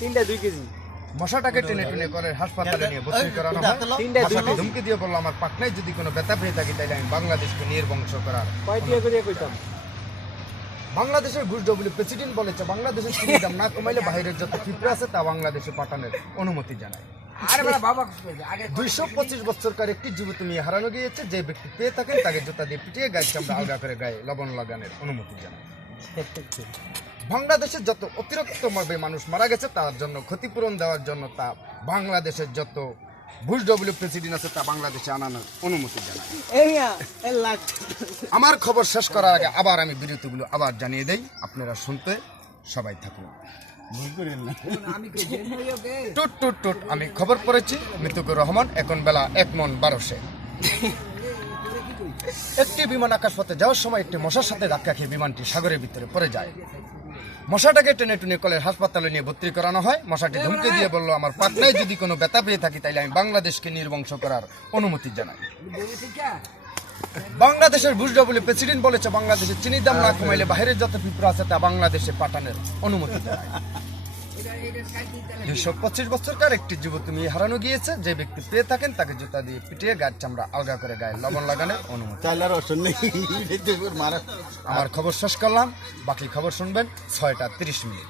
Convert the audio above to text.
তিনটা 2 কেজি মশাটাকে টেনে টেনে করে হাসপাতালে নিয়ে ভর্তি করানো হয়। মশাকে ধমকি দিয়ে বললো আমার পাকনায় যদি কোনো ব্যথা পেয়ে থাকি তাহলে আমি বাংলাদেশকে নির্বংশ করার। কয়টিয়া করে কইতাম বাংলাদেশের ঘুষ ডব্লিউ প্রেসিডেন্ট বলেছে বাংলাদেশের চিনির দাম না কমাইলে বাইরের যত পিঁপড়ে আছে তা বাংলাদেশে পাঠানোর অনুমতি জানায়। 225 বছরকার একটি যুবতী মেয়ে হারানো গিয়েছে, যে ব্যক্তি পেয়ে থাকেন তাকে জুতা দিয়ে পিটিয়ে গায়ে চামড়া আলগা করে গায়ে লবণ লাগানোর অনুমতি জানায়। বাংলাদেশের যত অতিরিক্তভাবে মানুষ মারা গেছে তার জন্য ক্ষতিপূরণ দেওয়ার জন্য তা বাংলাদেশের যত বুশ ডব্লিউ প্রেসিডেন্ট আছে তা বাংলাদেশে আনানোর অনুমতি জানায়। আমার খবর শেষ করার আগে আবার আমি বিরতিগুলো আবার জানিয়ে দেই, আপনারা শুনতে সবাই থাকুন। টুট টুট টুট আমি খবর পড়েছি মিতুকুর রহমান, এখন বেলা 1:12। একটি বিমান আকাশপথে যাওয়ার সময় একটি মশার সাথে ধাক্কা খেয়ে বিমানটি সাগরের ভিতরে পড়ে যায়। মশাটাকে টেনে টুনে কলের হাসপাতালে নিয়ে ভর্তি করানো হয়। মশাটি ধমকি দিয়ে বলল আমার পাকনায় যদি কোনো ব্যথা পেয়ে থাকি তাহলে আমি বাংলাদেশকে নির্বংশ করার অনুমতি জানাই। বাংলাদেশের বুশ ডব্লিউ প্রেসিডেন্ট বলেছে বাংলাদেশের চিনির দাম না কমাইলে বাইরের যত পিঁপড়া আছে তা বাংলাদেশে পাঠানোর অনুমতি জানায়। 225 বছরকার একটি যুবতী মেয়ে হারানো গিয়েছে, যে ব্যক্তি পেয়ে থাকেন তাকে জুতা দিয়ে পিটিয়ে গায়ের চামড়া আলগা করে গায়ে লবণ লাগানোর অনুমতি। আমার খবর শেষ করলাম, বাকি খবর শুনবেন 6:30।